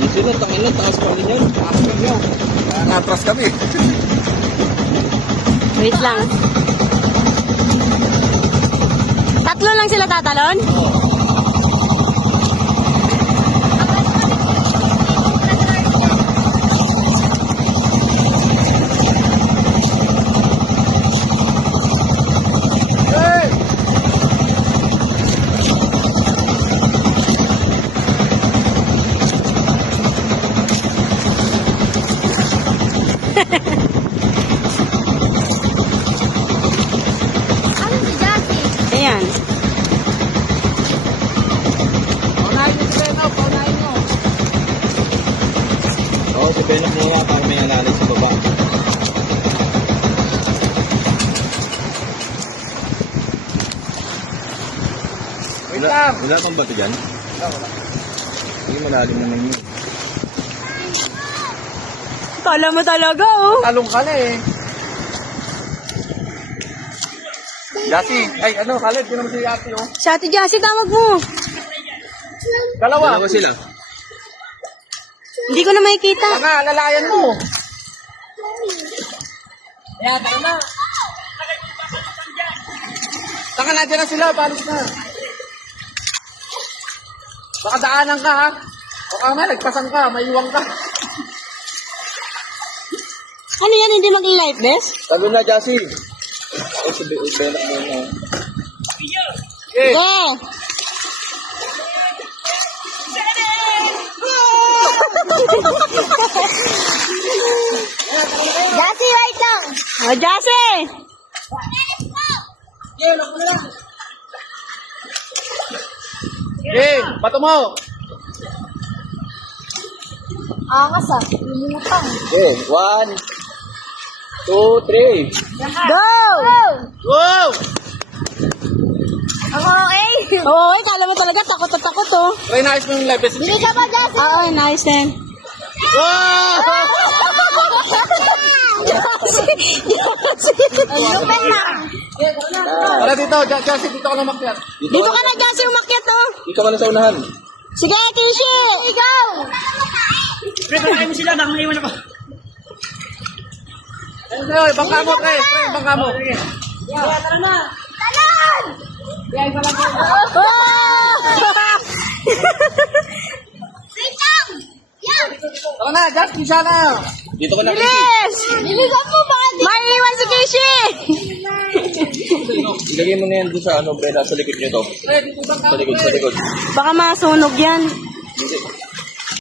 Yung sunod, tangin na, taas kami yan. Taas kami yan. Atras kami. Wait lang. Tatlo lang sila tatalon? Ayan. Paunahin niyo si Beno, paunahin niyo. Oo, si Benok muna para may analysis sa baba. Wait lang. Wala pang bato dyan? Wala. Hindi, malalim naman yun. Kala mo talaga, oh. Talong ka na eh. Yasi, ay ano, Khaled, yun naman si Yasi oh. Si Ate Jassy, tawag mo. Dalawa. Dalawa sila. Hindi ko na makikita. Tanga, lalayan mo. Kaya, tara na. Tanga, nandiyan na sila, balis na. Baka daanan ka ha. Baka nga, nagpasan ka, may iwang ka. Ano yan, hindi mag-life vest? Talo na, Jassy. Ay, si Benok muna. Okay. Go! Jassy, wait lang! Oh, Jassy! Okay, bato mo. Angas ah, lilimutan. Okay, 1, 2, 3. Go! Wow! Ako okay? Oo, kala mo talaga takot na takot oh. Try na ayos mo yung live message. Hindi ka ba, Jassy? Oo, nice then. Wow! Lupin na. Tara dito, Jesse, dito ka na makyat. Dito ka na, Jassy, umakyat oh. Dito ka na sa unahan. Sige, Kishi! Ikaw! Ayun sa'yo, bangka mo, Tre, bangka mo. Talon! Wait lang! Yan! Tara na, Jess, isa na. Dito ka na, Casey. Bilis! Bilisan mo ba? Maiiwan si Kishi! Ilagay mo na yan doon sa ano, Bella, sa likod nyo to. Tre, dito bangka Sa mo, likod, Tre. sa likod. Baka masunog yan. Hindi.